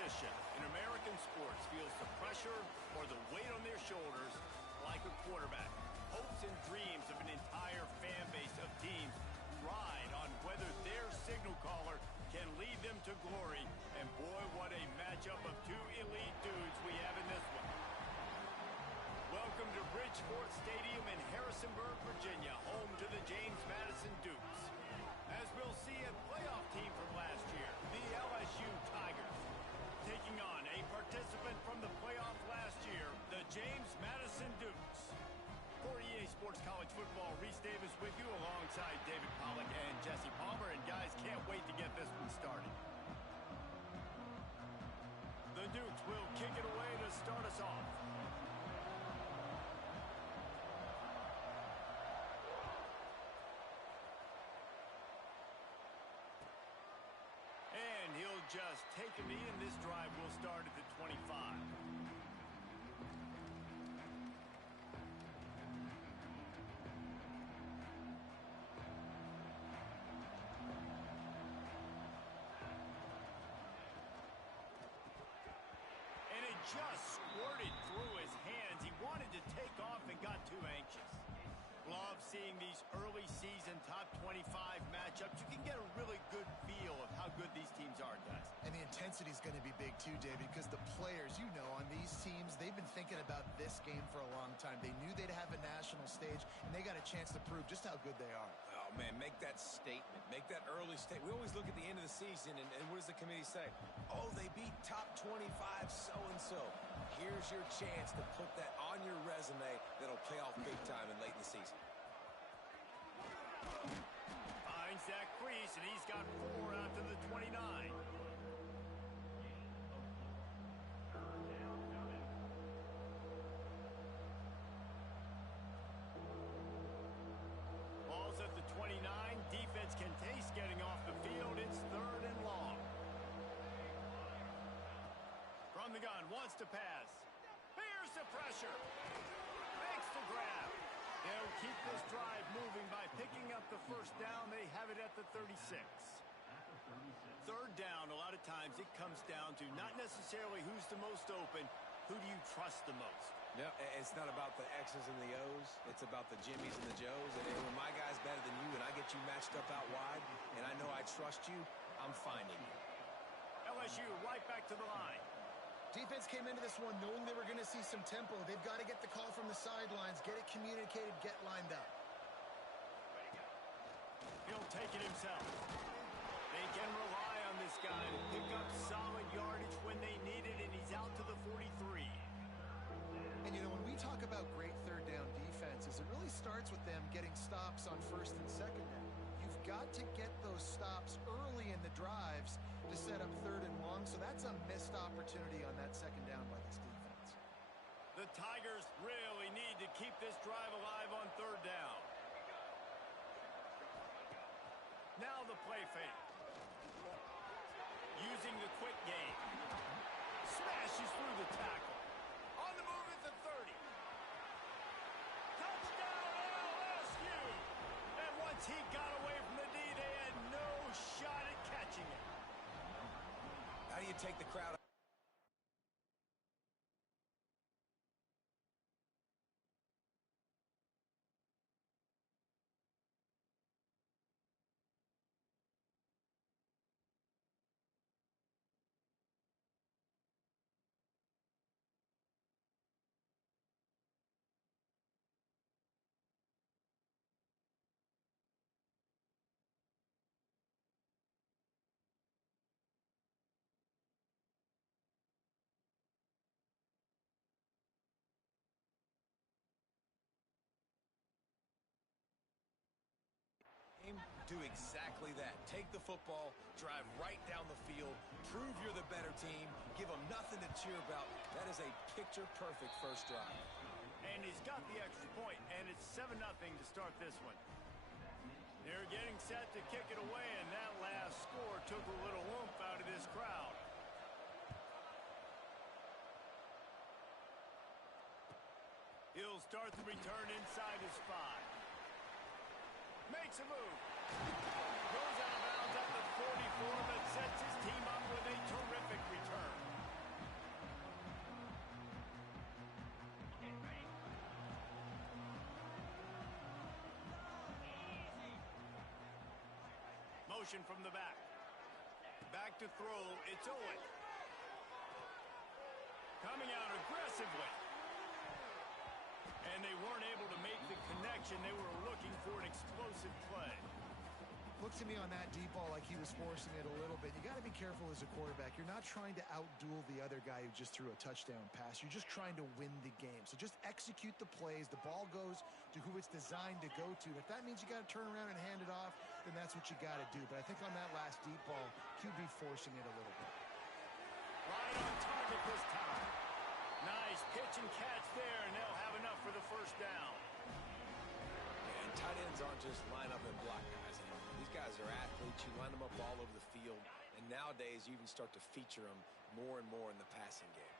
position in American sports feels the pressure or the weight on their shoulders like a quarterback. Hopes and dreams of an entire fan base of teams ride on whether their signal caller can lead them to glory. And boy, what a matchup of two elite dudes we have in this one. Welcome to Bridgeport Stadium in Harrisonburg, Virginia, home to the James Madison Dukes. As we'll see, a playoff team from last year, the LSU Tigers, taking on a participant from the playoff last year, the James Madison Dukes. For EA Sports College Football, Reese Davis with you alongside David Pollack and Jesse Palmer. And guys, can't wait to get this one started. The Dukes will kick it away to start us off. And he'll just take a knee, and this drive will start at the 25. And it just squirted through his hands. He wanted to take off and got too anxious. Love seeing these early season top 25 matchups. You can get a really good feel of how good these teams are, guys. And the intensity is going to be big too, David, because the players, you know, on these teams, they've been thinking about this game for a long time. They knew they'd have a national stage, and they got a chance to prove just how good they are. Oh, man, make that statement. Make that early statement. We always look at the end of the season, and what does the committee say? Oh, they beat top 25 so-and-so. Here's your chance to put that on your resume that'll pay off big time and late in the season. Finds that crease, and he's got 4 out to the 29. Ball's at the 29. Defense can taste getting off the field. It's 3rd and long. From the gun, wants to pass. Here's the pressure. Makes the grab. They'll keep this drive moving by picking up the first down. They have it at the 36. 3rd down, a lot of times it comes down to not necessarily who's the most open, who do you trust the most? No, it's not about the X's and the O's. It's about the Jimmies and the Joes. And when my guy's better than you and I get you matched up out wide and I know I trust you, I'm finding you. LSU right back to the line. Defense came into this one knowing they were going to see some tempo. They've got to get the call from the sidelines, get it communicated, get lined up. He'll take it himself. They can rely on this guy to pick up solid yardage when they need it, and he's out to the 43. And, you know, when we talk about great 3rd down defenses, it really starts with them getting stops on 1st and 2nd down. You've got to get those stops early in the drives to set up 3rd and long, so that's a missed opportunity on that 2nd down by this defense. The Tigers really need to keep this drive alive on 3rd down. Now the play fake. Using the quick game. Smashes through the tackle. On the move at the 30. Touchdown LSU! And once he got away from the D, they had no shot at catching it. How do you take the crowd? Do exactly that. Take the football, drive right down the field, prove you're the better team, give them nothing to cheer about. That is a picture-perfect first drive. And he's got the extra point, and it's 7-0 to start this one. They're getting set to kick it away, and that last score took a little oomph out of this crowd. He'll start the return inside his 5. Makes a move. Goes out of bounds at the 44, but sets his team up with a terrific return. motion from the back. Back to throw, it's Owen. Coming out aggressively. And they weren't able to make the connection. They were looking for an explosive play. Looked to me on that deep ball like he was forcing it a little bit. You got to be careful as a quarterback. You're not trying to outduel the other guy who just threw a touchdown pass. You're just trying to win the game. So just execute the plays. The ball goes to who it's designed to go to. And if that means you got to turn around and hand it off, then that's what you got to do. But I think on that last deep ball, QB forcing it a little bit. Right on target this time. Nice pitch and catch there, and they'll have enough for the first down. Yeah, and tight ends aren't just line up and block guys anymore. These guys are athletes. You line them up all over the field. And nowadays, you even start to feature them more and more in the passing game.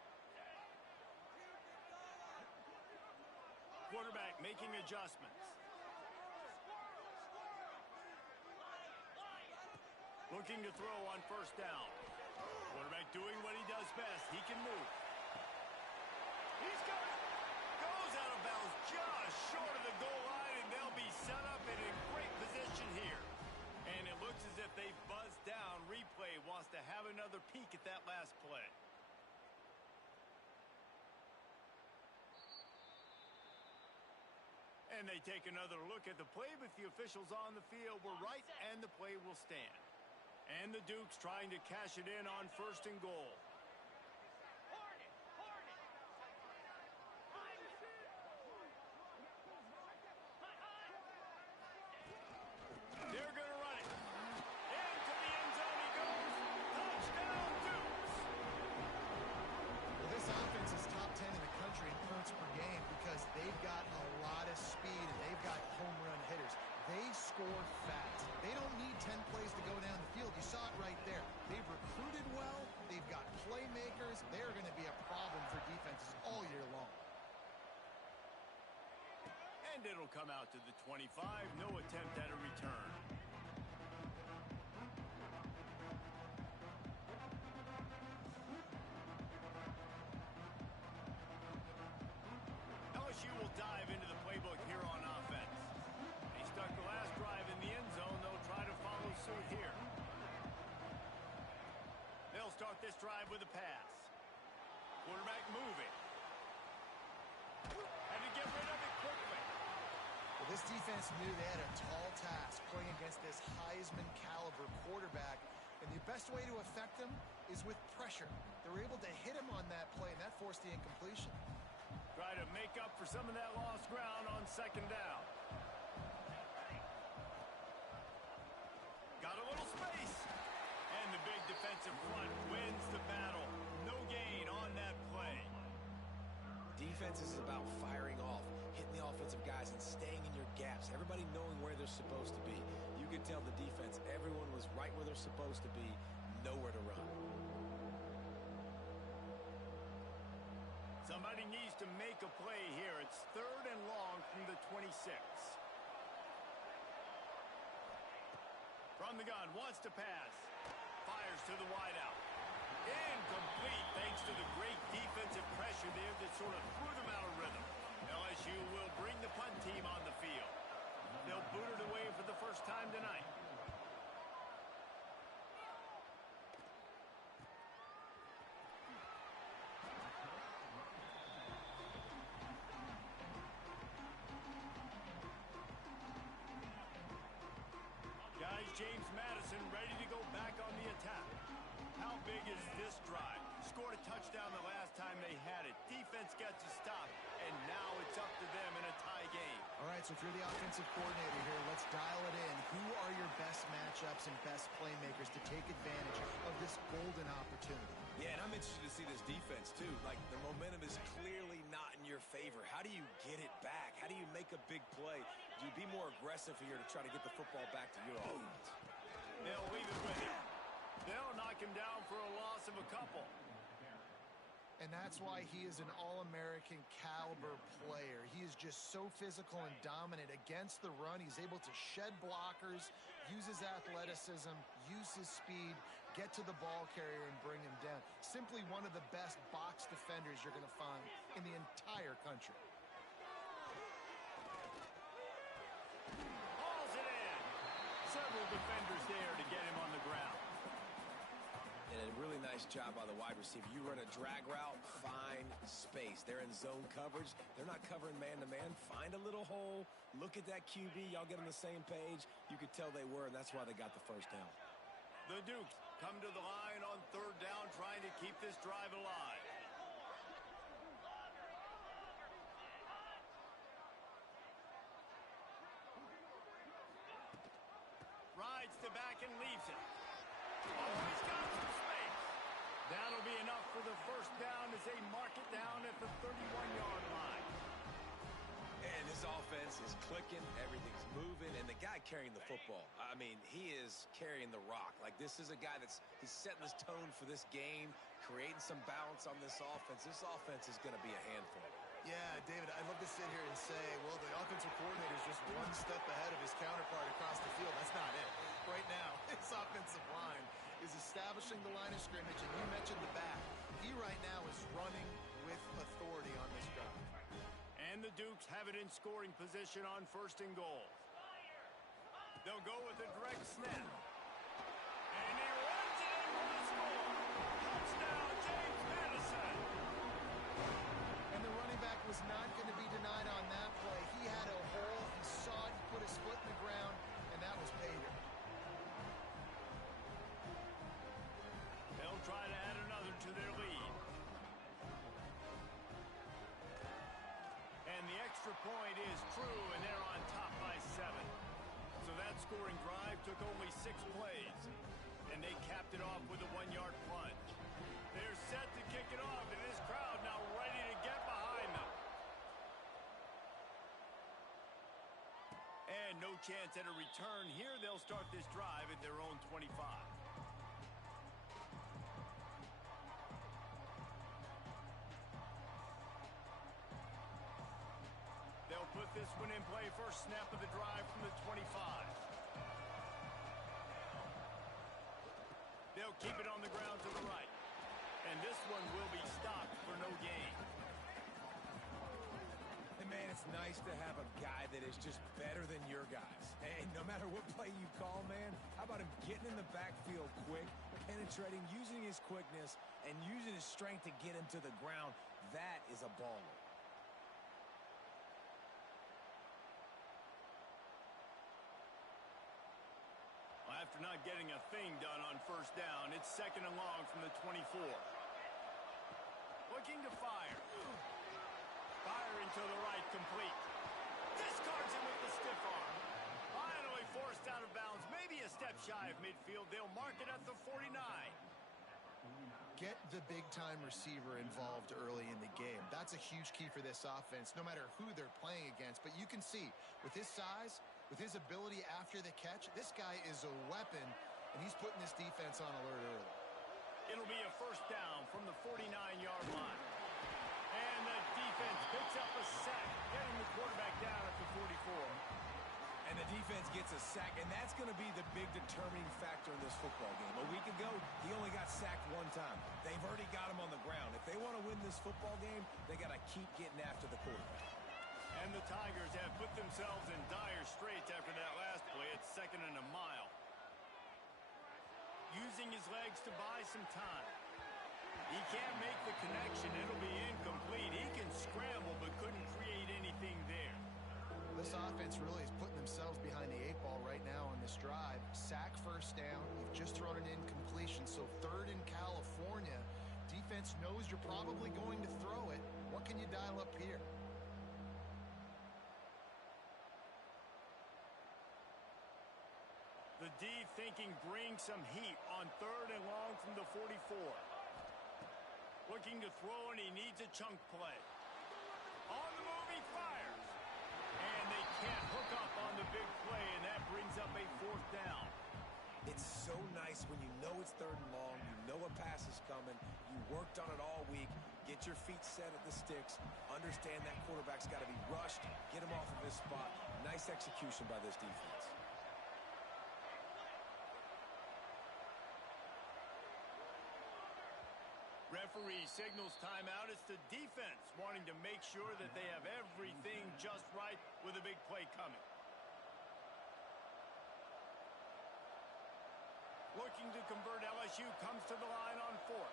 Quarterback making adjustments. Looking to throw on first down. Quarterback doing what he does best. He can move. He's got it. Goes out of bounds just short of the goal line, and they'll be set up and in great position here. And it looks as if they buzzed down. Replay wants to have another peek at that last play. And they take another look at the play, but the officials on the field were right, and the play will stand. And the Dukes trying to cash it in on first and goal. They're going to run it. Into the end zone he goes. Touchdown, Dukes. Well, this offense is top 10 in the country in points per game because they've got a lot of speed and they've got home run hitters. They score fast. They don't need 10 plays to go down the field. You saw it right there. They've recruited well. They've got playmakers. They're going to be a problem for defenses all year long. And it'll come out to the 25. No attempt at a return. LSU will dive into the playbook here on offense. They stuck the last drive in the end zone. They'll try to follow suit here. They'll start this drive with a pass. Quarterback moving. Had to get rid of it quickly. Well, this defense knew they had a tall task playing against this Heisman caliber quarterback. And the best way to affect him is with pressure. They were able to hit him on that play, and that forced the incompletion. Try to make up for some of that lost ground on second down. Got a little space. And the big defensive front wins the battle. No gain on that play. Defense is about firing off, hitting the offensive guys and staying in your gaps. Everybody knowing where they're supposed to be. You could tell the defense, everyone was right where they're supposed to be, nowhere to run. Somebody needs to make a play here. It's third and long from the 26. From the gun, wants to pass. Fires to the wideout. Incomplete thanks to the great defensive pressure there that sort of threw them out of rhythm. LSU will bring the punt team on the field. They'll boot it away for the first time tonight. Guys, James Madison ready to go back on the attack. How big is this drive? Scored a touchdown the last time they had it. Defense gets a stop, and now it's up to them in a tie game. All right, so if you're the offensive coordinator here, let's dial it in. Who are your best matchups and best playmakers to take advantage of this golden opportunity? Yeah, and I'm interested to see this defense, too. Like, the momentum is clearly not in your favor. How do you get it back? How do you make a big play? Do you be more aggressive here to try to get the football back to your offense? They'll leave it with him. They'll knock him down for a loss of a couple. And that's why he is an All-American caliber player. He is just so physical and dominant against the run. He's able to shed blockers, use his athleticism, use his speed, get to the ball carrier and bring him down. Simply one of the best box defenders you're going to find in the entire country. Hauls it in. 7 several defenders there to get him on the ground. And a really nice job by the wide receiver. You run a drag route, find space. They're in zone coverage. They're not covering man-to-man. Find a little hole. Look at that QB. Y'all get on the same page. You could tell they were, and that's why they got the first down. The Dukes come to the line on third down, trying to keep this drive alive. Rides to back and leaves it. Oh, he's got some space. That'll be enough for the first down as they mark it down at the 31-yard line. And this offense is clicking, everything's moving, and the guy carrying the football, I mean, he is carrying the rock. Like, this is a guy he's setting this tone for this game, creating some balance on this offense. This offense is going to be a handful. Yeah, David, I'd love to sit here and say, well, the offensive coordinator is just one step ahead of his counterpart across the field. That's not it. Right now, his offensive line is establishing the line of scrimmage, and you mentioned the back. He right now is running with authority on this drive. And the Dukes have it in scoring position on first and goal. They'll go with a direct snap. And he runs it in for the score. Touchdown, James Madison. And the running back was not going to be denied on that play. He had a hole. He saw it. He put his foot in the ground, and that was Pater. They'll try to add another to their lead. And the extra point is true, and they're on top by 7. So that scoring drive took only 6 plays. And they capped it off with a 1-yard plunge. They're set to kick it off, and this crowd now ready to get behind them. And no chance at a return here. They'll start this drive at their own 25. They'll put this one in play. First snap of the drive from the 25. They'll keep it on the ground to the right. And this one will be stopped for no gain. And man, it's nice to have a guy that is just better than your guys. And no matter what play you call, man, how about him getting in the backfield quick, penetrating, using his quickness, and using his strength to get him to the ground? That is a baller. After not getting a thing done on first down, it's second and long from the 24. Looking to fire. Firing to the right, complete. Discards him with the stiff arm. Finally forced out of bounds, maybe a step shy of midfield. They'll mark it at the 49. Get the big-time receiver involved early in the game. That's a huge key for this offense, no matter who they're playing against. But you can see, with his size, with his ability after the catch, this guy is a weapon, and he's putting this defense on alert early. It'll be a first down from the 49-yard line. And the defense picks up a sack, getting the quarterback down at the 44. And the defense gets a sack, and that's going to be the big determining factor in this football game. A week ago, he only got sacked 1 time. They've already got him on the ground. If they want to win this football game, they got to keep getting after the quarterback. And the Tigers have put themselves in dire straits after that last play. It's second and a mile. Using his legs to buy some time. He can't make the connection. It'll be incomplete. He can scramble but couldn't create anything there. This offense really is putting themselves behind the 8 ball right now on this drive. Sack first down. You've just thrown an incompletion. So third in California. Defense knows you're probably going to throw it. What can you dial up here? The D thinking bring some heat on third and long from the 44. Looking to throw, and he needs a chunk play. On the move, he fires. And they can't hook up on the big play, and that brings up a fourth down. It's so nice when you know it's third and long, you know a pass is coming, you worked on it all week, get your feet set at the sticks, understand that quarterback's got to be rushed, get him off of his spot. Nice execution by this defense. Referee signals timeout. It's the defense wanting to make sure that they have everything just right with a big play coming. Looking to convert, LSU comes to the line on fourth.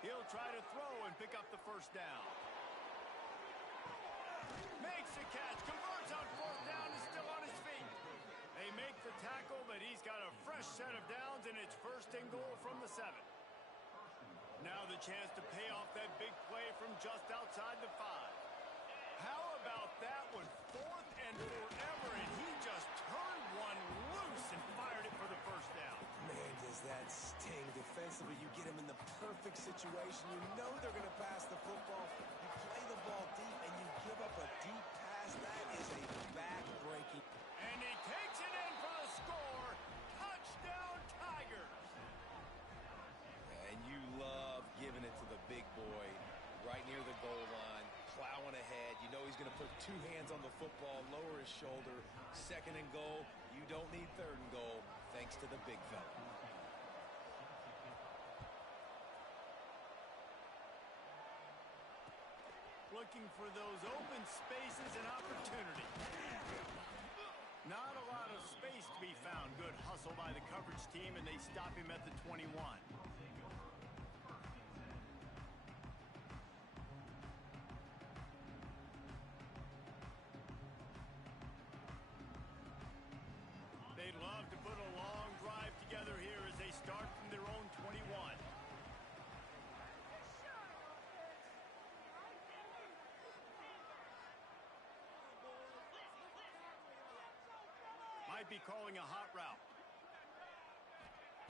He'll try to throw and pick up the first down. Makes the catch, converts on fourth down, is still on his feet. They make the tackle, but he's got a fresh set of downs, and it's first and goal from the 7. Now the chance to pay off that big play from just outside the 5. How about that one? Fourth and forever, and he just turned one loose and fired it for the first down. Man, does that sting defensively. You get him in the perfect situation. You know they're going to pass the football. You play the ball deep, and you give up a deep pass. That is a back-breaking. And he takes it in for the score. Touchdown, Tigers. And you love giving it to the big boy right near the goal line, plowing ahead. You know he's going to put two hands on the football, lower his shoulder. Second and goal. You don't need third and goal, thanks to the big fella. Looking for those open spaces and opportunity. Not a lot of space to be found. Good hustle by the coverage team, and they stop him at the 21. They'd love to put a long drive together here as they start from their own 21. Might be calling a hot route.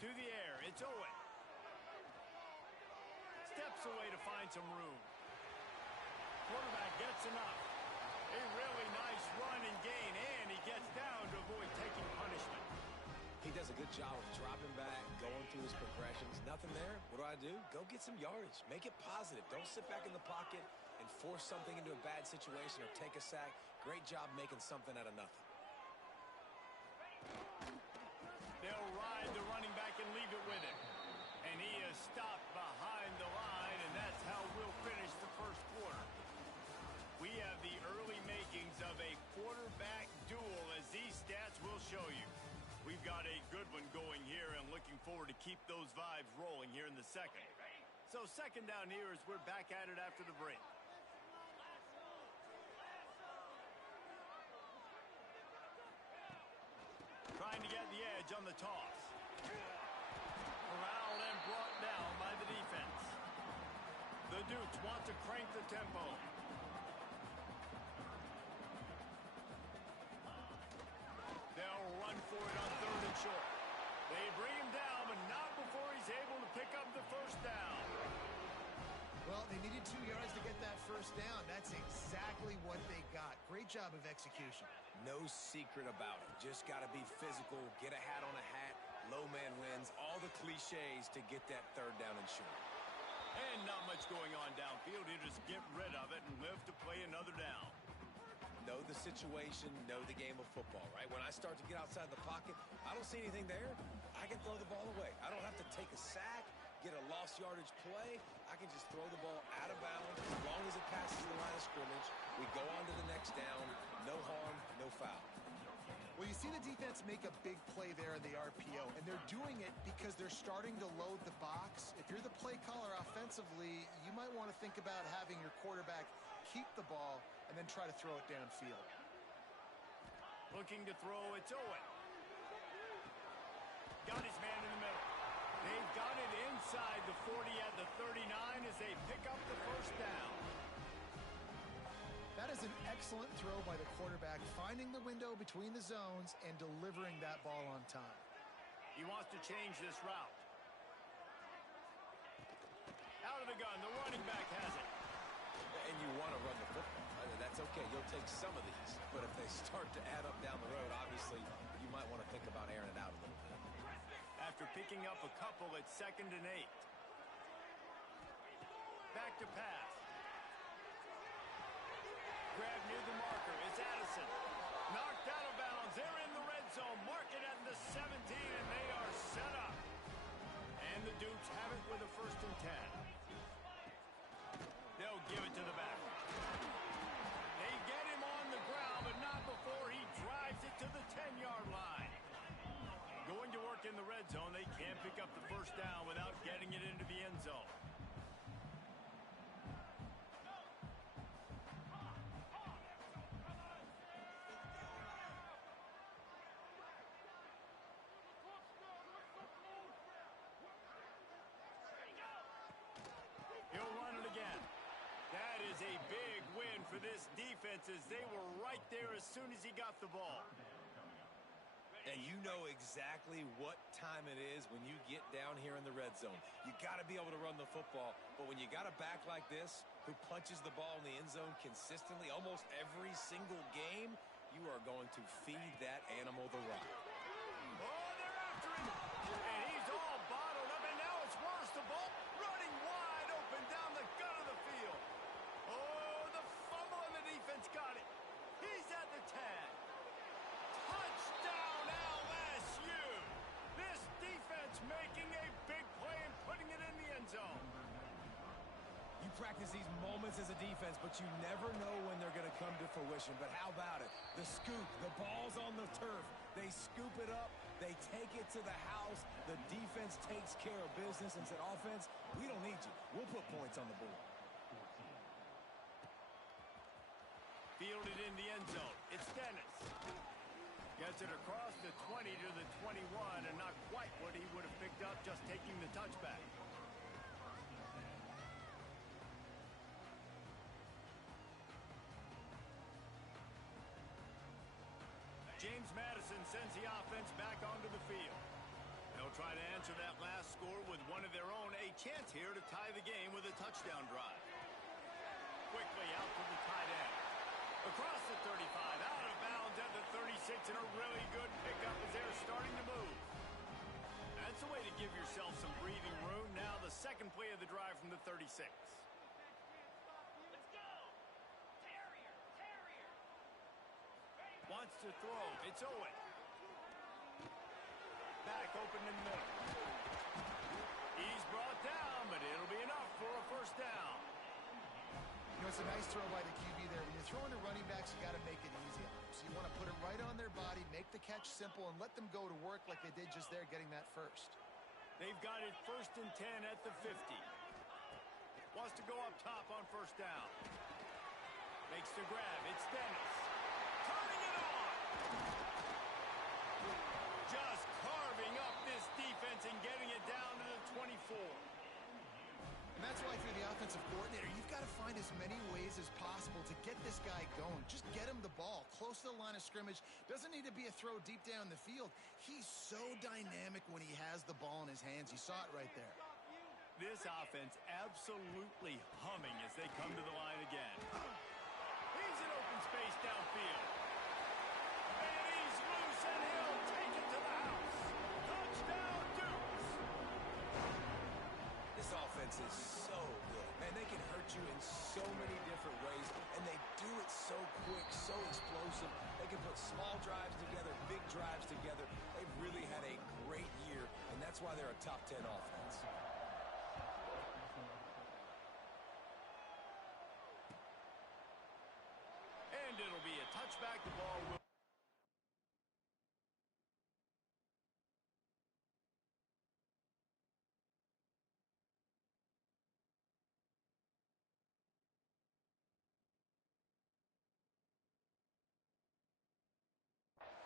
To the air, it's Owen. Steps away to find some room. Quarterback gets enough. A really nice run and gain, and he gets down to avoid taking punishment. He does a good job of dropping back, going through his progressions. Nothing there. What do? Go get some yardage. Make it positive. Don't sit back in the pocket and force something into a bad situation or take a sack. Great job making something out of nothing. They'll ride the running back and leave it with him. And he is stopped behind the line, and that's how we'll finish the first quarter. We have the early makings of a quarterback duel, as these stats will show you. We've got a good one going here, and looking forward to keep those vibes rolling here in the second. So second down here as we're back at it after the break. Trying to get the edge on the toss. Corralled and brought down by the defense. The Dukes want to crank the tempo. They'll run for it on third and short. They bring him down, but not before he's able to pick up the first down. Well, they needed 2 yards to get that first down. That's exactly what they got. Great job of execution. No secret about it. Just got to be physical, get a hat on a hat, low man wins, all the cliches to get that third down and short. And not much going on downfield. He just get rid of it and live to play another down. Know the situation, know the game of football, right? When I start to get outside the pocket, I don't see anything there. I can throw the ball away. I don't have to take a sack, get a lost yardage play. I can just throw the ball out of bounds. As long as it passes the line of scrimmage, we go on to the next down. No harm, no foul. Well, you see the defense make a big play there in the RPO, and they're doing it because they're starting to load the box. If you're the play caller offensively, you might want to think about having your quarterback keep the ball and then try to throw it downfield. Looking to throw, it's Owen. Got his man in the middle. They've got it inside the 40 at the 39 as they pick up the first down. That is an excellent throw by the quarterback, finding the window between the zones and delivering that ball on time. He wants to change this route. Out of the gun, the running back has it. And you want to run the football. That's okay. You'll take some of these. But if they start to add up down the road, obviously, you might want to think about airing it out a little bit. After picking up a couple at 2nd and 8. Back to pass. Grab near the marker. It's Addison. Knocked out of bounds. They're in the red zone. Mark it at the 17, and they are set up. And the Dukes have it with a 1st and 10. They'll give it to the back. They get him on the ground, but not before he drives it to the 10-yard line. Going to work in the red zone, they can't pick up the first down without getting it into the end zone. He'll run it again. That is a big win for this defense as they were right there as soon as he got the ball. And you know exactly what time it is when you get down here in the red zone. You got to be able to run the football, but when you got a back like this who punches the ball in the end zone consistently almost every single game, you are going to feed that animal the rock. Oh, they're after him, and he's all bottled up, and now it's worse. The ball running wide open down the gut of the field. Oh, the fumble, and the defense got it. He's at the 10. Touchdown, LSU. This defense making a big play and putting it in the end zone. You practice these moments as a defense, but you never know when they're going to come to fruition. But how about it? The scoop, the ball's on the turf. They scoop it up. They take it to the house. The defense takes care of business and said, offense, we don't need you. We'll put points on the board. Fielded in the end zone. It's Dennis. Gets it across the 20 to the 21, and not quite what he would have picked up just taking the touchback. James Madison sends the offense back onto the field. They'll try to answer that last score with one of their own. A chance here to tie the game with a touchdown drive. Quickly out to the tight end. Across the 35, out of bounds at the 36, and a really good pickup as they're starting to move. That's a way to give yourself some breathing room. Now the second play of the drive from the 36. Let's go! Terrier! Wants to throw. It's Owen. Back open in the middle. He's brought down, but it'll be enough for a first down. You know, it's a nice throw by the QB there. When you're throwing to running backs, you got to make it easy on them. So you want to put it right on their body, make the catch simple, and let them go to work like they did just there, getting that first. They've got it 1st and 10 at the 50. Wants to go up top on first down. Makes the grab. It's Dennis. Turning it on. Just carving up this defense and getting it down to the 24. And that's why if you're the offensive coordinator, you've got to find as many ways as possible to get this guy going. Just get him the ball close to the line of scrimmage. Doesn't need to be a throw deep down the field. He's so dynamic when he has the ball in his hands. You saw it right there. This offense absolutely humming as they come to the line again. He's in open space downfield. And he's loose, and he'll take it to the house. Touchdown, Dukes. This offense is so good. Man, they can hurt you in so many different ways, and they do it so quick, so explosive. They can put small drives together, big drives together. They've really had a great year, and that's why they're a top 10 offense. And it'll be a touchback. The ball will...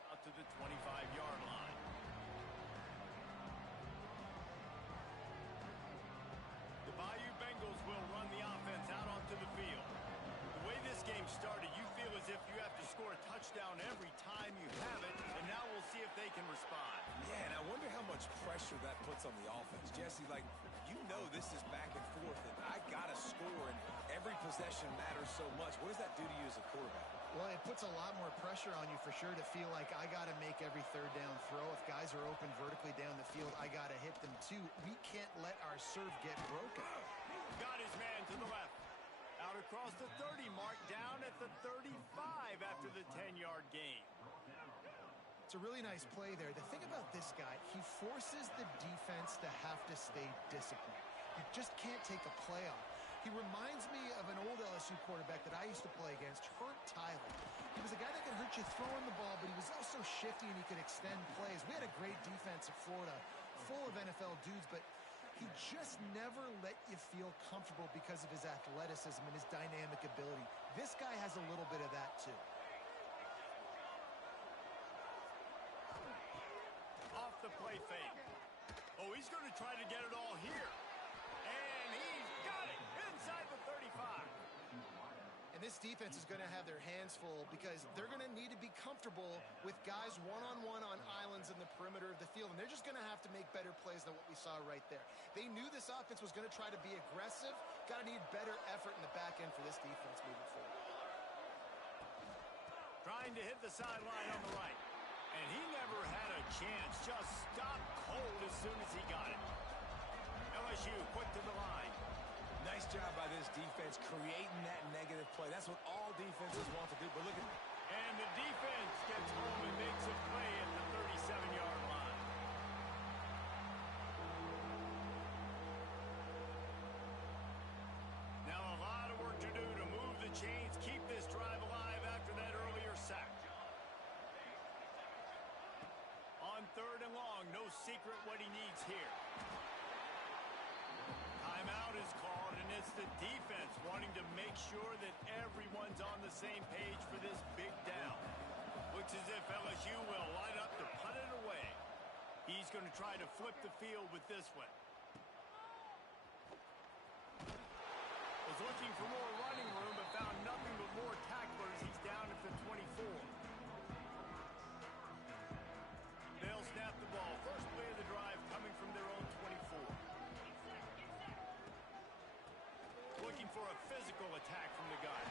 out to the 25-yard line. The Bayou Bengals will run the offense out onto the field. The way this game started, you feel as if you have to score a touchdown every time you have it, and now we'll see if they can respond. Yeah, and I wonder how much pressure that puts on the offense. Jesse, like, you know this is back and forth, and I got to score, and every possession matters so much. What does that do to you as a quarterback? Well, it puts a lot more pressure on you for sure to feel like I got to make every third down throw. If guys are open vertically down the field, I got to hit them too. We can't let our serve get broken. Got his man to the left. Out across the 30 mark, down at the 35 after the 10-yard gain. It's a really nice play there. The thing about this guy, he forces the defense to have to stay disciplined. You just can't take a play off. He reminds me of an old LSU quarterback that I used to play against, Hurt Tyler. He was a guy that could hurt you throwing the ball, but he was also shifty and he could extend plays. We had a great defense at Florida, full of NFL dudes, but he just never let you feel comfortable because of his athleticism and his dynamic ability. This guy has a little bit of that too. Off the play fake. Oh, he's going to try to get it all here. And he's got it inside the 35. And this defense is going to have their hands full because they're going to need to be comfortable with guys one-on-one on islands in the perimeter of the field. And they're just going to have to make better plays than what we saw right there. They knew this offense was going to try to be aggressive. Got to need better effort in the back end for this defense moving forward. Trying to hit the sideline on the right. And he never had a chance. Just stopped cold as soon as he got it. LSU quick to the line. Nice job by this defense creating that negative play. That's what all defenses want to do. But look at it. And the defense gets home and makes a play at the 37-yard line. Now a lot of work to do to move the chains, keep this drive alive after that earlier sack. On 3rd and long, no secret what he needs here. Timeout is called, and it's the defense wanting to make sure that everyone's on the same page for this big down. Looks as if LSU will line up to punt it away. He's going to try to flip the field with this one. Was looking for more running room, but found nothing but more tacklers. He's down at the 24. They'll snap the ball. First play of the drive coming from their own 24. Looking for a physical attack from the guy.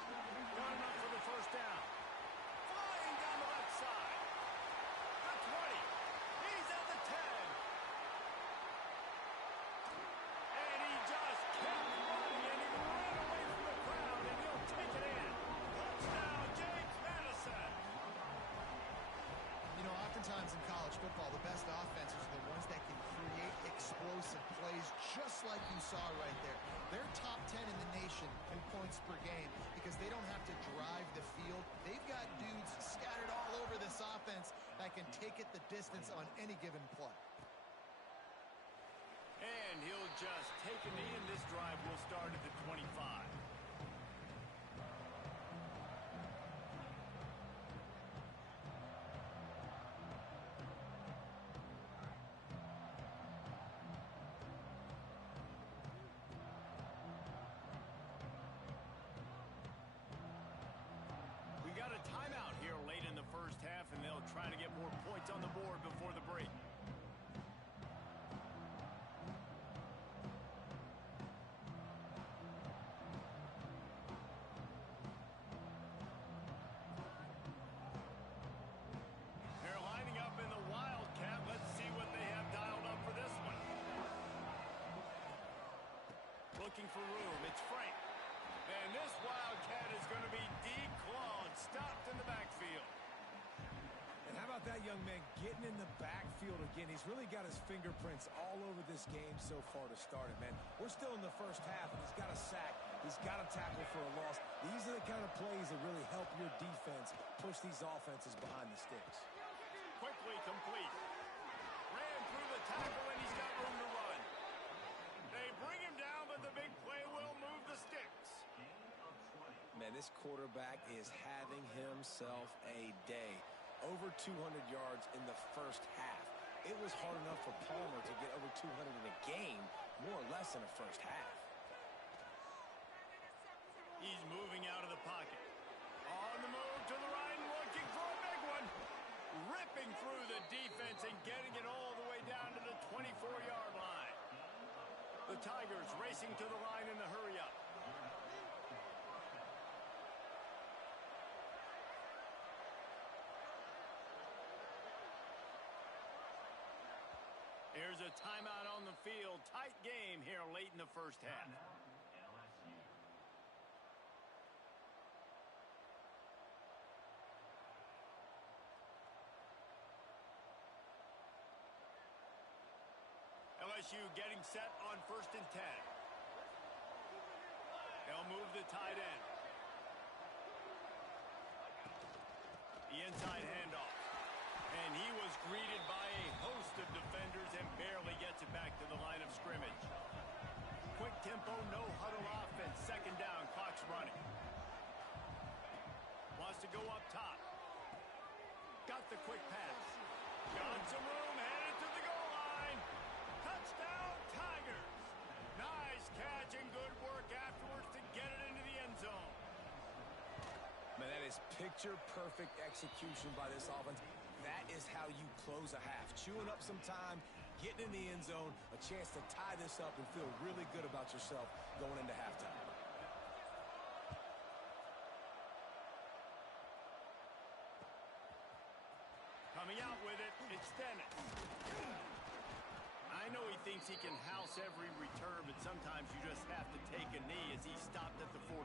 Got enough for the first down. Flying down the left side. The 20. He's at the 10. And he just kept running, and he ran away from the crowd, and he'll take it in. Touchdown, James Madison. You know, oftentimes in college football, the best offenses are the ones that can create explosive plays just like you saw right there. They're top 10 in the nation in points per game because they don't have to drive the field. They've got dudes scattered all over this offense that can take it the distance on any given play. And he'll just take a knee, and this drive will start at the 25. And they'll try to get more points on the board before the break. They're lining up in the Wildcat. Let's see what they have dialed up for this one. Looking for room. It's Frank. And this Wildcat is going to be declawed, stopped in the backfield. How about that young man getting in the backfield again? He's really got his fingerprints all over this game so far to start it, man. We're still in the first half, and he's got a sack. He's got a tackle for a loss. These are the kind of plays that really help your defense push these offenses behind the sticks. Quickly complete. Ran through the tackle, and he's got room to run. They bring him down, but the big play will move the sticks. Man, this quarterback is having himself a day. Over 200 yards in the first half. It was hard enough for Palmer to get over 200 in a game, more or less in the first half. He's moving out of the pocket. On the move to the right, looking for a big one. Ripping through the defense and getting it all the way down to the 24-yard line. The Tigers racing to the line in the hurry-up. There's a timeout on the field. Tight game here late in the first half. LSU getting set on 1st and 10. they'll move the tight end. The inside handoff. And he was greeted by a host of defenders and barely gets it back to the line of scrimmage. Quick tempo, no huddle offense. Second down, clock's running. Wants to go up top. Got the quick pass. Got some room, headed to the goal line. Touchdown, Tigers. Nice catch and good work afterwards to get it into the end zone. Man, that is picture-perfect execution by this offense. That is how you close a half. Chewing up some time, getting in the end zone, a chance to tie this up and feel really good about yourself going into halftime. Coming out with it, it's Dennis. I know he thinks he can house every return, but sometimes you just have to take a knee as he stopped at the 14.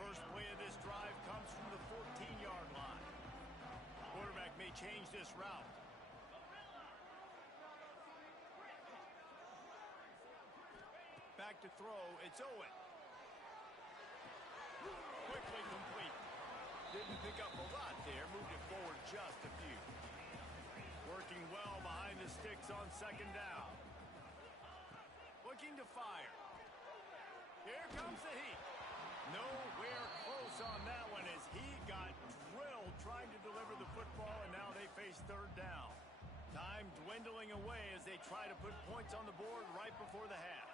First play of this drive comes from the 14-yard line. Quarterback may change this route. Back to throw, it's Owen. Quickly complete. Didn't pick up a lot there. Moved it forward just a few. Working well behind the sticks on second down. Looking to fire. Here comes the heat. Nowhere close on that one as he got drilled trying to deliver the football, and now they face third down. Time dwindling away as they try to put points on the board right before the half.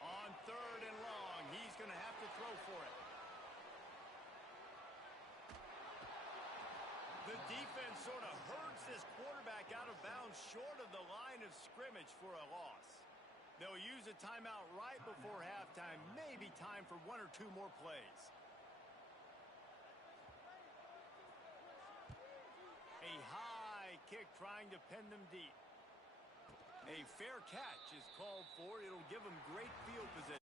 On third and long, he's going to have to throw for it. The defense sort of hurts this quarterback out of bounds short of the line of scrimmage for a loss. They'll use a timeout right before halftime. Maybe time for one or two more plays. A high kick trying to pin them deep. A fair catch is called for. It'll give them great field position.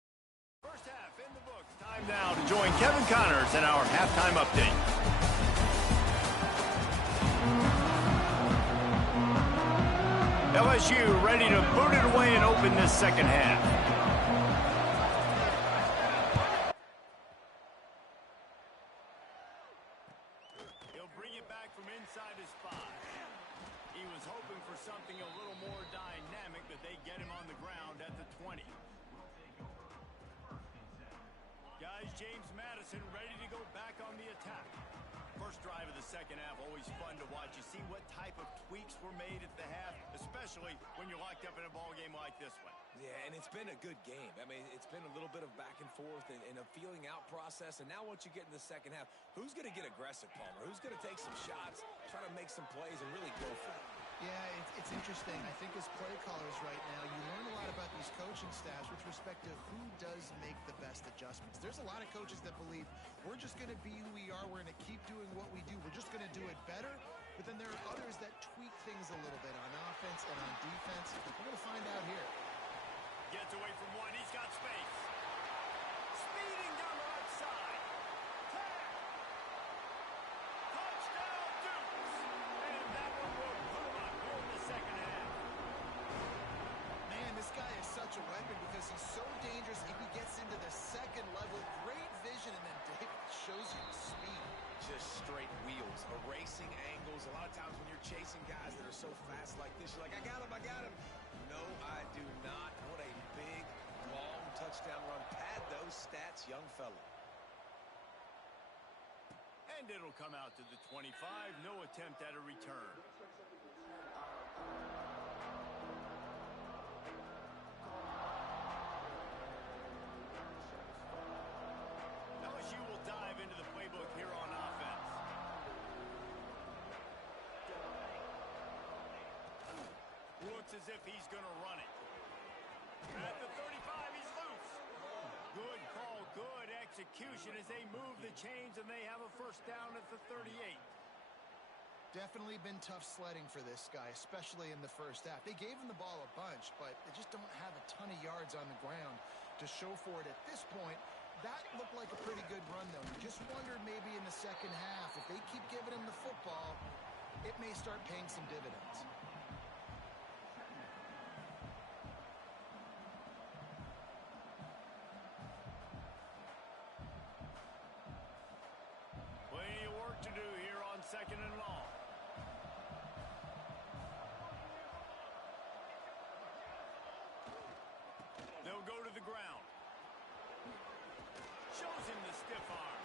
First half in the books. Time now to join Kevin Connors in our halftime update. LSU ready to boot it away and open this second half. He'll bring it back from inside his 5. He was hoping for something a little more dynamic, but they get him on the ground at the 20. Guys, James Madison ready to go back on the attack. First drive of the second half, always fun to watch. You see what type of tweaks were made at the half, especially when you're locked up in a ball game like this one. Yeah, and it's been a good game. I mean, it's been a little bit of back and forth and a feeling out process. And now once you get in the second half, who's going to get aggressive, Palmer? Who's going to take some shots, try to make some plays, and really go for it? Yeah, it's interesting. I think as play callers right now, you learn a lot about these coaching staffs with respect to who does make the best adjustments. There's a lot of coaches that believe we're just going to be who we are. We're going to keep doing what we do. We're just going to do it better. But then there are others that tweak things a little bit on offense and on defense. We're going to find out here. Gets away from one. He's got space. Speeding down the right side. Touchdown, Dukes. And that one will put him up here in the second half. Man, this guy is such a weapon because he's so dangerous if he gets into the second level. Great vision, and then David shows you the speed. Just straight wheels, erasing angles. A lot of times when you're chasing guys that are so fast like this, you're like, I got him, I got him. No, I do not. What a big, long touchdown run. Pad those stats, young fella. And it'll come out to the 25. No attempt at a return. LSU will dive into the playbook here on offense. Looks as if he's going to run it. At the 35, he's loose. Good call, good execution as they move the chains and they have a first down at the 38. Definitely been tough sledding for this guy, especially in the first half. They gave him the ball a bunch, but they just don't have a ton of yards on the ground to show for it at this point. That looked like a pretty good run, though. You just wondered maybe in the second half, if they keep giving him the football, it may start paying some dividends. Plenty of work to do here on 2nd and long. They'll go to the ground. Shows him the stiff arm.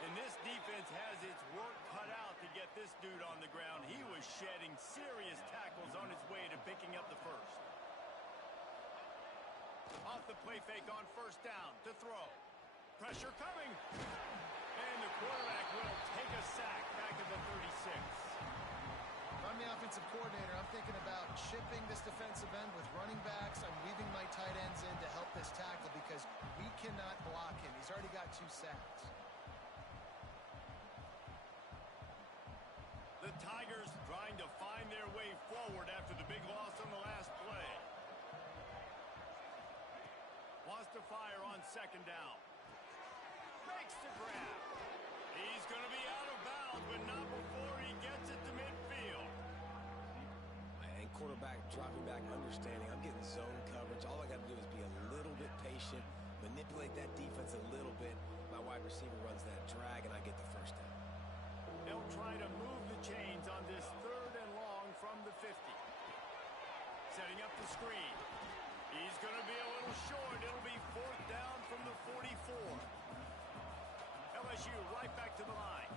And this defense has its work cut out to get this dude on the ground. He was shedding serious tackles on his way to picking up the first. Off the play fake on 1st down to throw. Pressure coming. And the quarterback will take a sack back at the 36. If I'm the offensive coordinator, I'm thinking about shipping this defensive end with running backs. I'm leaving my tight ends in to help this tackle because we cannot block him. He's already got 2 sacks. The Tigers trying to find their way forward after the big loss on the last play. Wants to fire on 2nd down. Makes the grab. He's going to be out of bounds, but not before he gets it to midfield. And quarterback dropping back, understanding I'm getting zone coverage. All I got to do is be a little bit patient, manipulate that defense a little bit. My wide receiver runs that drag, and I get the 1st down. They'll try to move the chains on this 3rd and long from the 50. Setting up the screen. He's going to be a little short. It'll be 4th down from the 44. LSU right back to the line.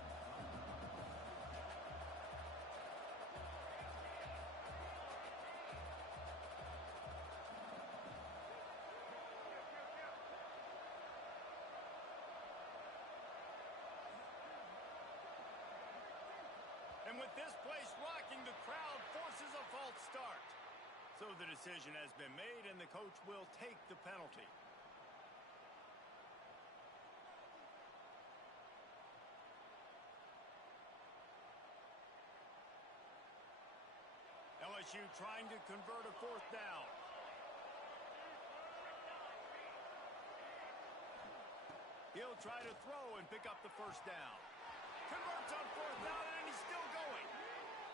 And with this place rocking, the crowd forces a false start. So the decision has been made, and the coach will take the penalty. LSU trying to convert a 4th down. He'll try to throw and pick up the 1st down. Converts on 4th down, and he's still going.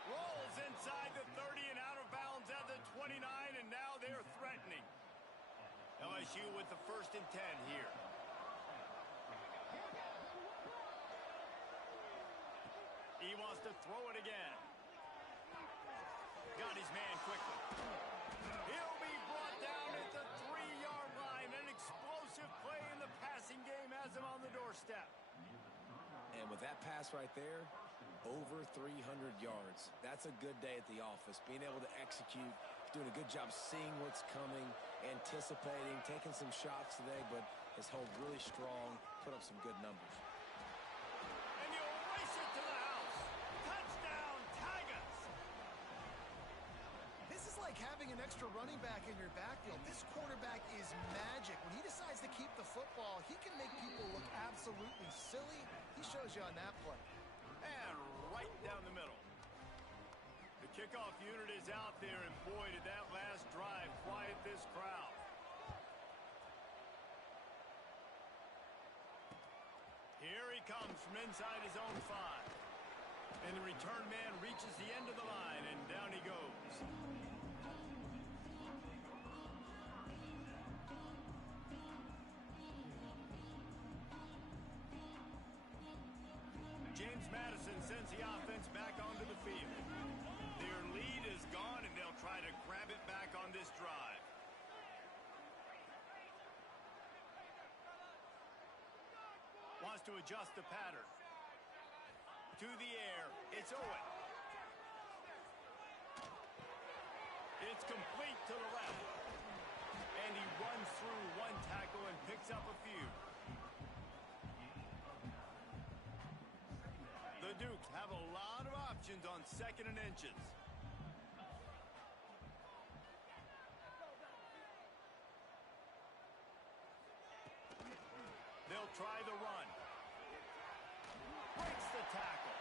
Rolls inside the 30 and out of bounds at the 29, and now they're threatening. LSU with the 1st and 10 here. He wants to throw it again. Got his man quickly. He'll be brought down at the 3-yard line. An explosive play in the passing game has him on the doorstep. And with that pass right there, over 300 yards. That's a good day at the office. Being able to execute, doing a good job seeing what's coming, anticipating, taking some shots today, but has held really strong, put up some good numbers. And you race it to the house. Touchdown, Tigers! This is like having an extra running back in your backfield. This quarterback is magic. When he decides to keep the football, he can make people look absolutely silly. He shows you on that play. And right down the middle. The kickoff unit is out there, and boy, did that last drive quiet this crowd. Here he comes from inside his own 5. And the return man reaches the end of the line, and down he goes. James Madison sends the offense back onto the field. Their lead is gone, and they'll try to grab it back on this drive. Wants to adjust the pattern. To the air, it's Owen. It's complete to the left. And he runs through one tackle and picks up a few. The Dukes have a lot of options on 2nd and inches. They'll try the run. Breaks the tackle.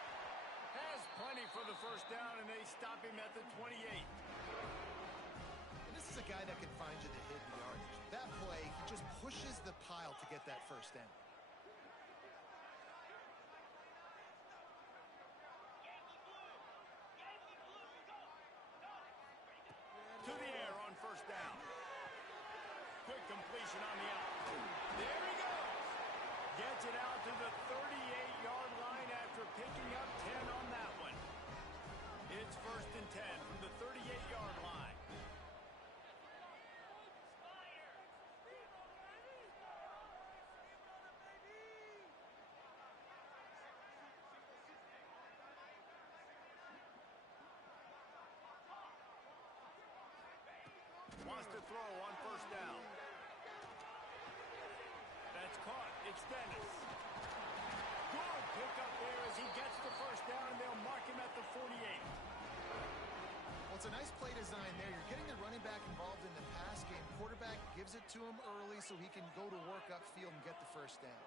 Has plenty for the 1st down, and they stop him at the 28. And this is a guy that can find you the hidden yardage. That play, he just pushes the pile to get that first down. To the air on first down. Quick completion on the out. There he goes. Gets it out to the 38-yard line after picking up 10 on that one. It's 1st and 10 from the 38-yard line. Wants to throw on first down. That's caught. It's Dennis. Good pickup there as he gets the first down, and they'll mark him at the 48. Well, it's a nice play design there. You're getting the running back involved in the pass game. Quarterback gives it to him early so he can go to work upfield and get the first down.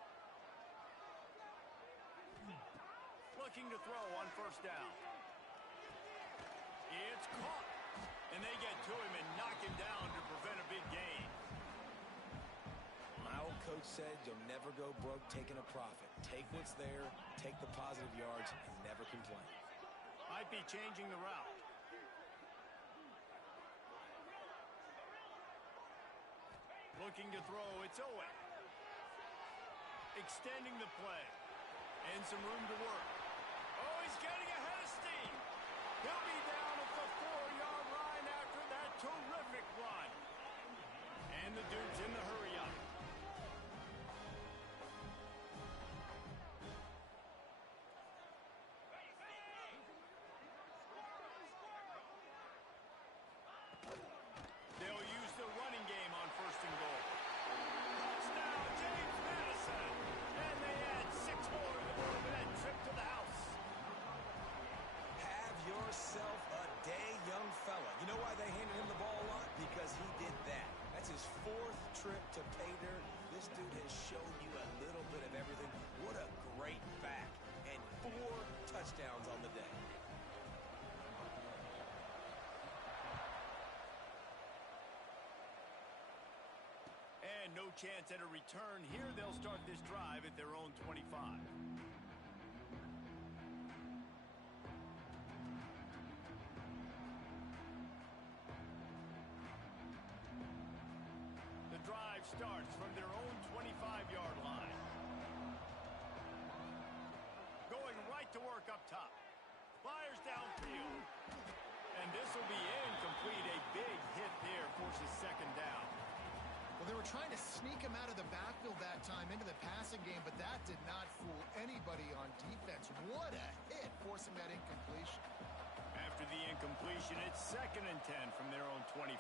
Looking to throw on first down. It's caught. And they get to him and knock him down to prevent a big gain. My old coach said you'll never go broke taking a profit. Take what's there, take the positive yards, and never complain. Might be changing the route. Looking to throw, it's Owen. Extending the play. And some room to work. Oh, he's getting ahead of steam. He'll be down at the 4-yard line after that terrific run. And the dude's in the hurry up. They'll use the running game on 1st and goal. Touchdown, James Madison. And they add 6 more to the board with that trip to the house. Have yourself a day, young fella. You know why they handed him the ball a lot? Because he did that. That's his 4th trip to pay dirt. This dude has shown you a little bit of everything. What a great back. And 4 touchdowns on the day. And no chance at a return here. They'll start this drive at their own 25. The drive starts from their own 25-yard line. Going right to work up top. Fires downfield. And this will be incomplete. A big hit there forces 2nd down. Well, they were trying to sneak him out of the backfield that time into the passing game, but that did not fool anybody on defense. What a hit, forcing that incompletion. After the incompletion, it's 2nd and 10 from their own 25.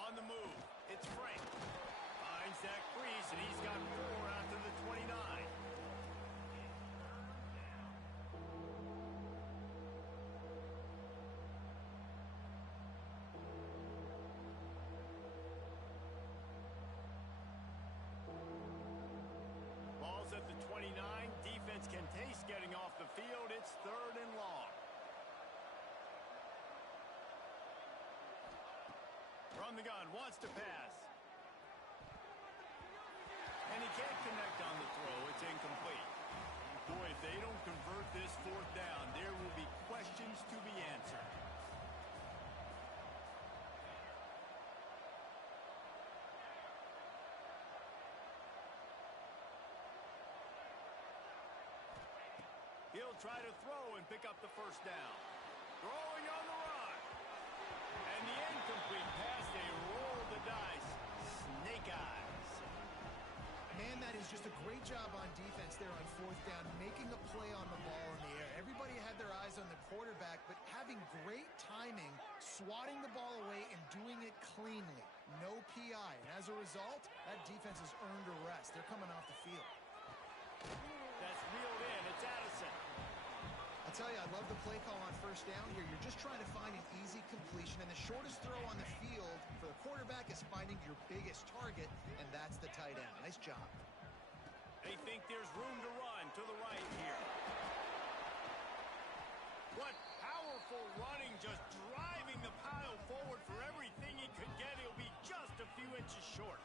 On the move, it's Frank. Finds that crease, and he's got 4 out to the 29. Ball's at the 29. Defense can taste getting off the field. It's 3rd and long. From the gun, wants to pass. And he can't connect on the throw. It's incomplete. Boy, if they don't convert this 4th down, there will be questions to be answered. He'll try to throw and pick up the first down. Throwing on the run. And the incomplete pass, they roll the dice. Snake eyes. Man, that is just a great job on defense there on 4th down, making a play on the ball in the air. Everybody had their eyes on the quarterback, but having great timing, swatting the ball away, and doing it cleanly. No PI. And as a result, that defense has earned a rest. They're coming off the field. That's reeled in. It's Addison. I'll tell you, I love the play call on 1st down here. You're just trying to find an easy completion, and the shortest throw on the field for the quarterback is finding your biggest target, and that's the tight end. Nice job. They think there's room to run to the right here. What powerful running, just driving the pile forward for everything he could get. He'll be just a few inches short.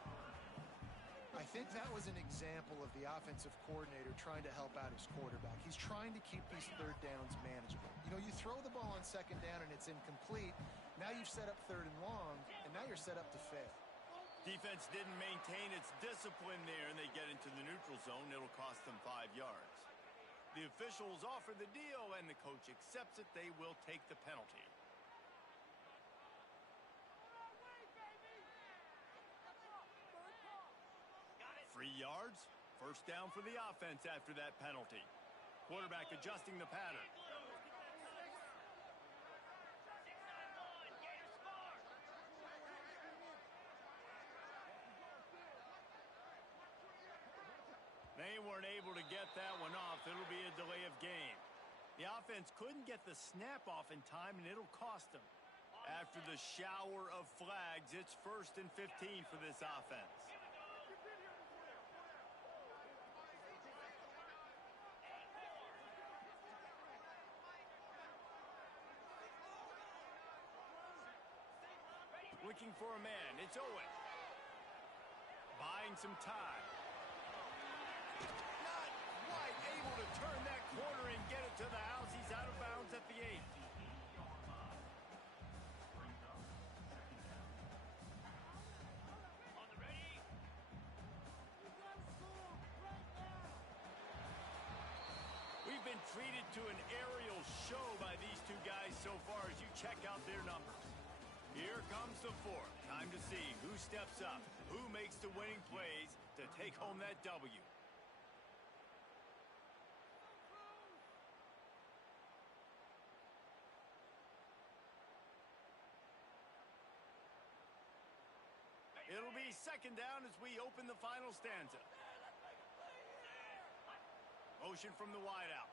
I think that was an example of the offensive coordinator trying to help out his quarterback. He's trying to keep these third downs manageable. You know, you throw the ball on second down and it's incomplete. Now you've set up third and long, and now you're set up to fail. Defense didn't maintain its discipline there, and they get into the neutral zone. It'll cost them 5 yards. The officials offer the deal, and the coach accepts it. They will take the penalty. 3 yards. First down for the offense after that penalty. Quarterback adjusting the pattern. They weren't able to get that one off. It'll be a delay of game. The offense couldn't get the snap off in time, and it'll cost them. After the shower of flags, it's 1st and 15 for this offense. Looking for a man. It's Owen. Buying some time. Not quite able to turn that corner and get it to the house. He's out of bounds at the 8. On the ready. We've been treated to an aerial show by these two guys so far as you check out their numbers. Here comes the 4th. Time to see who steps up, who makes the winning plays to take home that W. It'll be 2nd down as we open the final stanza. Motion from the wideout.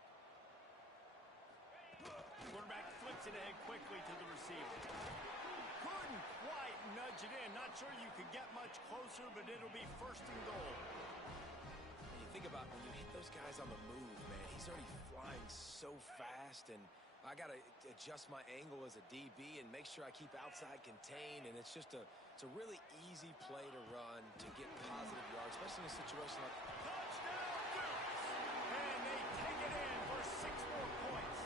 Quarterback flips it ahead quickly to the receiver. Couldn't quite nudge it in. Not sure you could get much closer, but it'll be 1st and goal. You think about when you hit those guys on the move, man, he's already flying so fast, and I got to adjust my angle as a DB and make sure I keep outside contained, and it's a really easy play to run to get positive yards, especially in a situation like Touchdown, Dukes! And they take it in for 6 more points.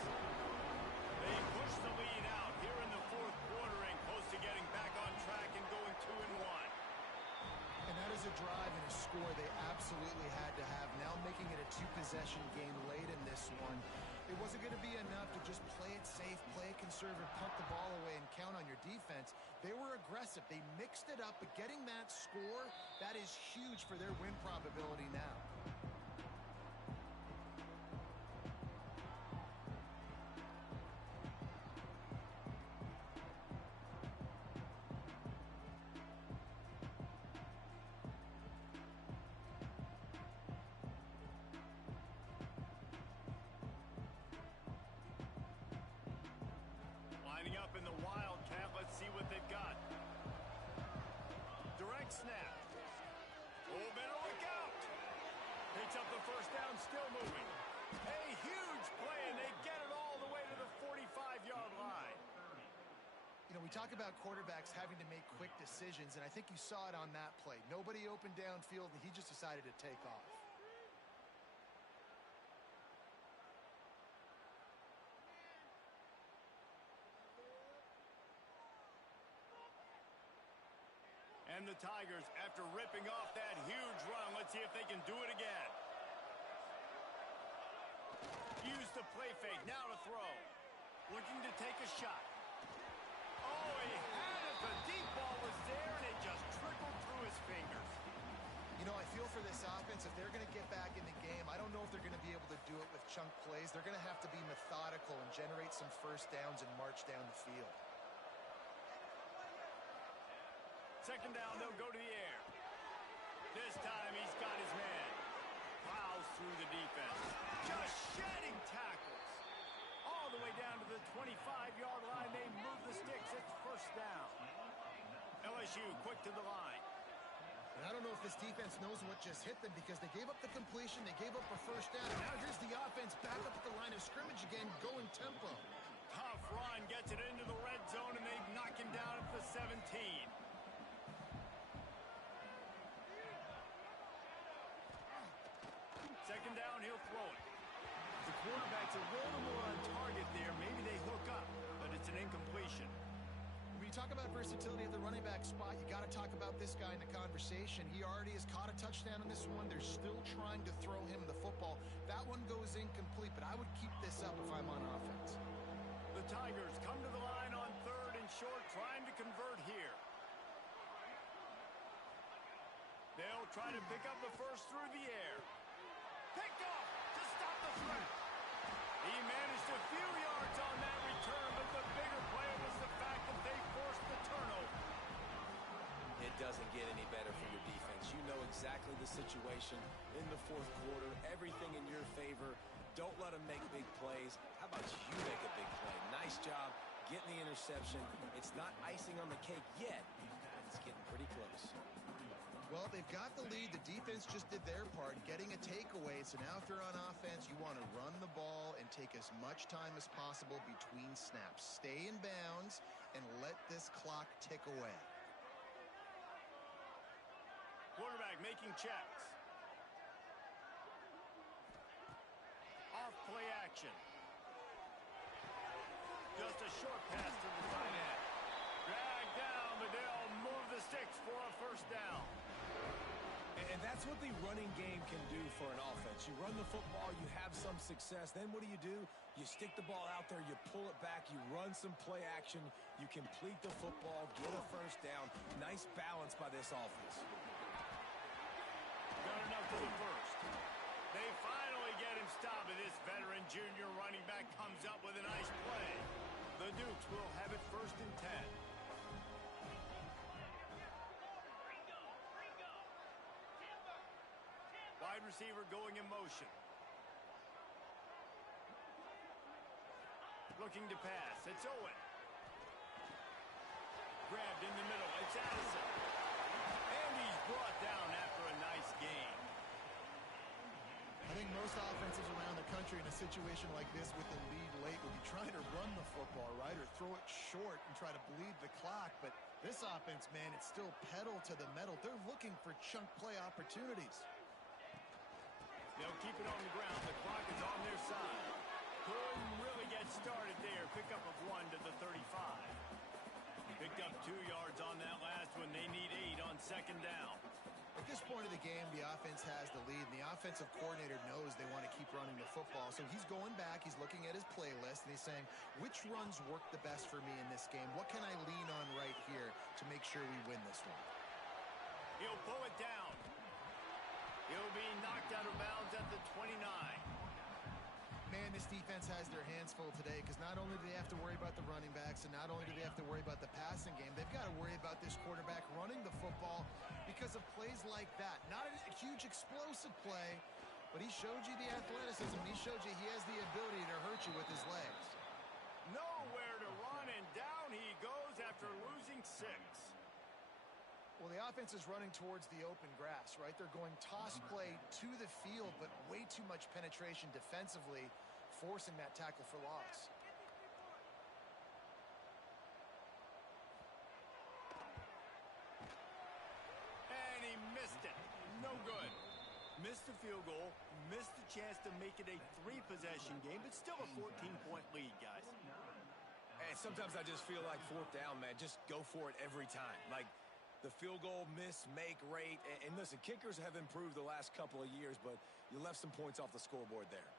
They push the lead out here in the 4th quarter and close to getting back on track and going 2-1. And that is a drive and a score they absolutely had to have. Now making it a 2-possession game late in this one. It wasn't going to be enough to just play it safe, play it conservative, punt the ball away, and count on your defense. They were aggressive. They mixed it up, but getting that score, that is huge for their win probability now. Lining up in the Wildcat. Let's see what they've got. Direct snap. Oh, better look out. Picks up the 1st down, still moving. A huge play, and they get it all the way to the 45-yard line. You know, we talk about quarterbacks having to make quick decisions, and I think you saw it on that play. Nobody open downfield, and he just decided to take off. And the Tigers, after ripping off that huge run, let's see if they can do it again. Use the play fake, now to throw. Looking to take a shot. Oh, he had it. The deep ball was there, and it just trickled through his fingers. You know, I feel for this offense, if they're going to get back in the game, I don't know if they're going to be able to do it with chunk plays. They're going to have to be methodical and generate some 1st downs and march down the field. 2nd down, they'll go to the air. This time he's got his man. Plows through the defense. Just shedding tackles. All the way down to the 25-yard line. They move the sticks. It's 1st down. LSU quick to the line. And I don't know if this defense knows what just hit them because they gave up the completion, they gave up a first down, and now here's the offense back up at the line of scrimmage again, going tempo. Tough run, gets it into the red zone, and they knock him down at the 17. Second down, he'll throw it. The quarterback's a little more on target there. Maybe they hook up, but it's an incompletion. When you talk about versatility at the running back spot, you got to talk about this guy in the conversation. He already has caught a touchdown on this one. They're still trying to throw him the football. That one goes incomplete, but I would keep this up if I'm on offense. The Tigers come to the line on third and short, trying to convert here. They'll try to pick up the first through the air. Picked off to stop the threat. He managed a few yards on that return, but the bigger play was the fact that they forced the turnover. It doesn't get any better for your defense. You know exactly the situation in the fourth quarter. Everything in your favor. Don't let them make big plays. How about you make a big play? Nice job getting the interception. It's not icing on the cake yet, but it's getting pretty close. Well, they've got the lead. The defense just did their part, getting a takeaway. So now if you're on offense, you want to run the ball and take as much time as possible between snaps. Stay in bounds and let this clock tick away. Quarterback making checks. Off play action. Just a short pass to the tight end. Dragged down, but they'll move the sticks for a first down. And that's what the running game can do for an offense. You run the football, you have some success. Then what do? You stick the ball out there, you pull it back, you run some play action, you complete the football, get a first down. Nice balance by this offense. Got enough for the first. They finally get him stopped, and this veteran junior running back comes up with a nice play. The Dukes will have it first and 10. Wide receiver going in motion. Looking to pass. It's Owen. Grabbed in the middle. It's Addison. And he's brought down after a nice gain. I think most offenses around the country in a situation like this with the lead late would be trying to run the football, right, or throw it short and try to bleed the clock. But this offense, man, it's still pedal to the metal. They're looking for chunk play opportunities. They'll keep it on the ground. The clock is on their side. Couldn't really get started there. Pickup of 1 to the 35. Picked up 2 yards on that last one. They need 8 on second down. At this point of the game, the offense has the lead, and the offensive coordinator knows they want to keep running the football. So he's going back, he's looking at his playlist, and he's saying, which runs work the best for me in this game? What can I lean on right here to make sure we win this one? He'll pull it down. He'll be knocked out of bounds at the 29. Man, this defense has their hands full today because not only do they have to worry about the running backs and not only do they have to worry about the passing game, they've got to worry about this quarterback running the football because of plays like that. Not a huge explosive play, but he showed you the athleticism. He showed you he has the ability to hurt you with his legs. Nowhere to run, and down he goes after losing 6. Well, the offense is running towards the open grass, right? They're going toss play to the field, but way too much penetration defensively, forcing that tackle for loss. And he missed it. No good. Missed the field goal, missed the chance to make it a 3-possession game, but still a 14-point lead, guys. And sometimes I just feel like fourth down, man, just go for it every time. Like, the field goal miss-make rate. And listen, kickers have improved the last couple of years, but you left some points off the scoreboard there.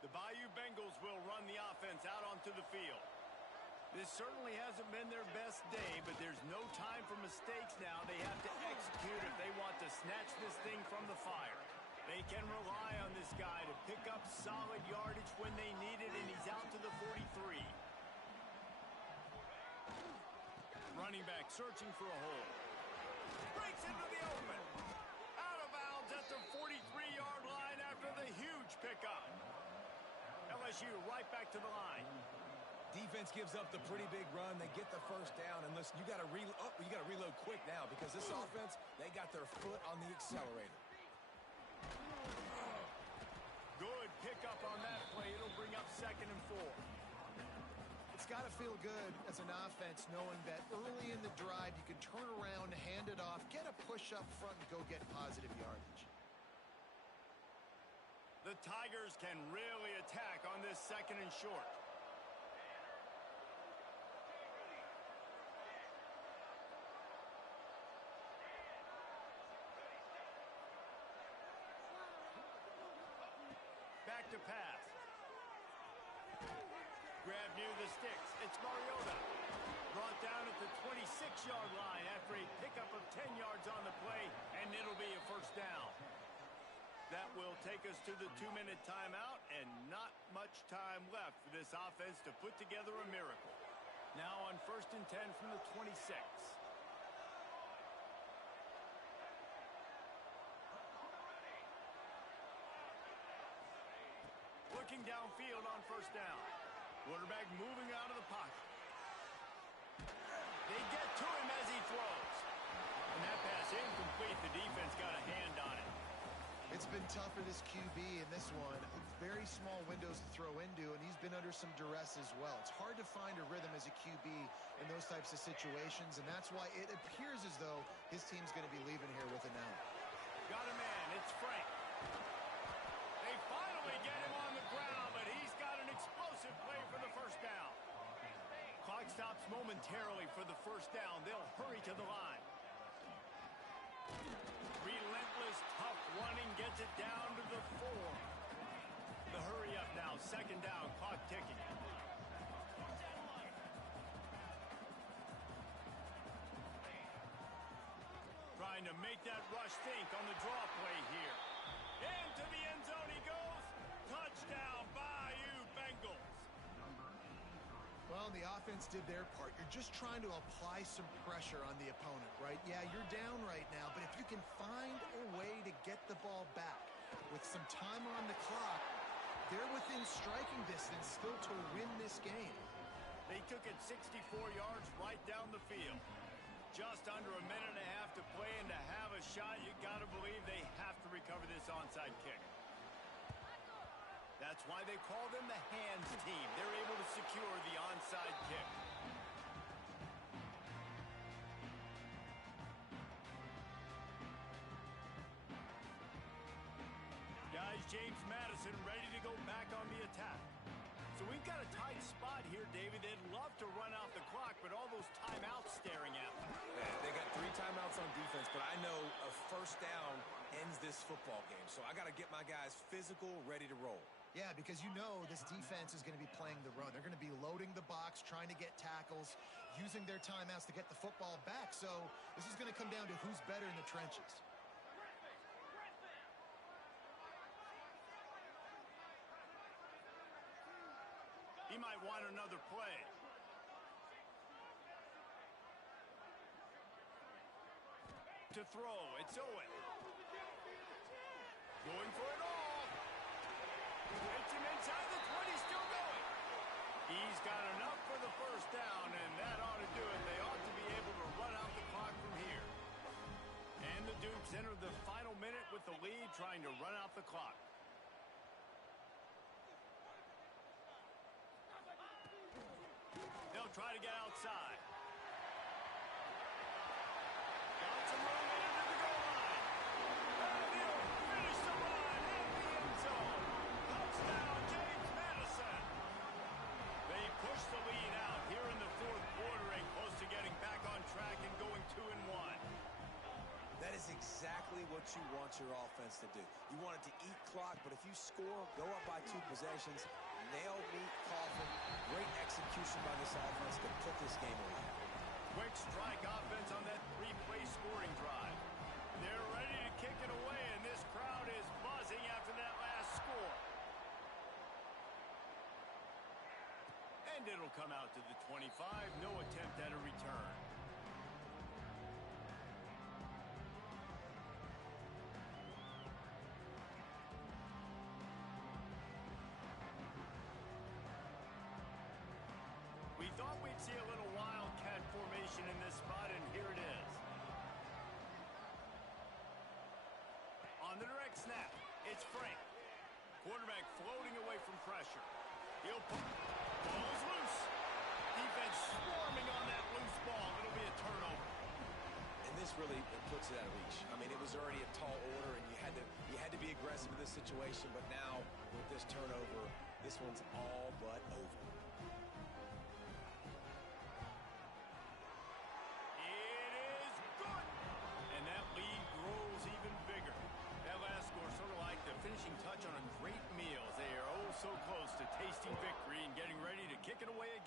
The Bayou Bengals will run the offense out onto the field. This certainly hasn't been their best day, but there's no time for mistakes now. They have to execute if they want to snatch this thing from the fire. They can rely on this guy to pick up solid yardage when they need it, and he's out to the 43. Running back searching for a hole. Breaks into the open. Out of bounds at the 43-yard line after the huge pickup. LSU right back to the line. Defense gives up the pretty big run. They get the first down, and listen, you got to reload quick now because this offense, they got their foot on the accelerator. Good pickup on that play. It'll bring up 2nd and 4. It's got to feel good as an offense knowing that early in the drive you can turn around, hand it off, get a push up front, and go get positive yardage. The Tigers can really attack on this 2nd and short. Back to pass. Grab near the sticks. It's Mariota. Brought down at the 26-yard line after a pickup of 10 yards on the play, and it'll be a 1st down. That will take us to the 2-minute timeout, and not much time left for this offense to put together a miracle. Now on 1st and 10 from the 26. Looking downfield on 1st down. Quarterback moving out of the pocket. They get to him as he throws. And that pass incomplete. The defense got a hand on it. It's been tough for this QB in this one. Very small windows to throw into, and he's been under some duress as well. It's hard to find a rhythm as a QB in those types of situations, and that's why it appears as though his team's going to be leaving here with an out. Got a man. It's Frank. They finally get him on the ground, but he's got an explosive play for the 1st down. Clock stops momentarily for the 1st down. They'll hurry to the line. Relentless, tough running gets it down to the 4. The hurry up now. 2nd down, clock ticking. Trying to make that rush think on the draw play here. Into the end zone he goes. Touchdown, Bayou Bengals. Well, the offense did their part. You're just trying to apply some pressure on the opponent, right? Yeah, you're down right now, but if you can find a way to get the ball back with some time on the clock, they're within striking distance still to win this game. They took it 64 yards right down the field. Just under a minute and a half to play, and to have a shot, you got to believe they have to recover this onside kick. That's why they call them the hands team. They're able to secure the onside kick. Guys, James Madison ready to go back on the attack. So we've got a tight spot here, David. They'd love to run out the clock, but all those timeouts staring at them. They got 3 timeouts on defense, but I know a 1st down ends this football game. So I got to get my guys physical, ready to roll. Yeah, because you know this defense is going to be playing the run. They're going to be loading the box, trying to get tackles, using their timeouts to get the football back. So this is going to come down to who's better in the trenches. He might want another play. To throw, it's Owen. Going for it all. Hits him inside the 20, still going. He's got enough for the 1st down, and that ought to do it. They ought to be able to run out the clock from here. And the Dukes enter the final minute with the lead, trying to run out the clock. They'll try to get outside. Got some room into the goal line. And he'll finish the run in the end zone. Touchdown, James Madison. They push the lead out here in the 4th quarter and close to getting back on track and going 2-1. That is exactly what you want your offense to do. You want it to eat clock, but if you score, go up by 2 possessions, nail meat coffin. Great execution by this offense to put this game away. Quick strike offense on that 3-play scoring drive. They're ready to kick it away, and this crowd is buzzing after that last score. And it'll come out to the 25. No attempt at a return. We thought we'd see a little wildcat formation in this spot, and here it is. It's Frank. Quarterback floating away from pressure. He'll put ball's loose. Defense swarming on that loose ball. It'll be a turnover. And this really puts it out of reach. I mean, it was already a tall order, and you had to be aggressive in this situation. But now with this turnover, this one's all but over. It is good. And that lead grows even bigger. That last score sort of like the finishing touch on a great meal. They are oh so close to tasting victory and getting ready to kick it away again.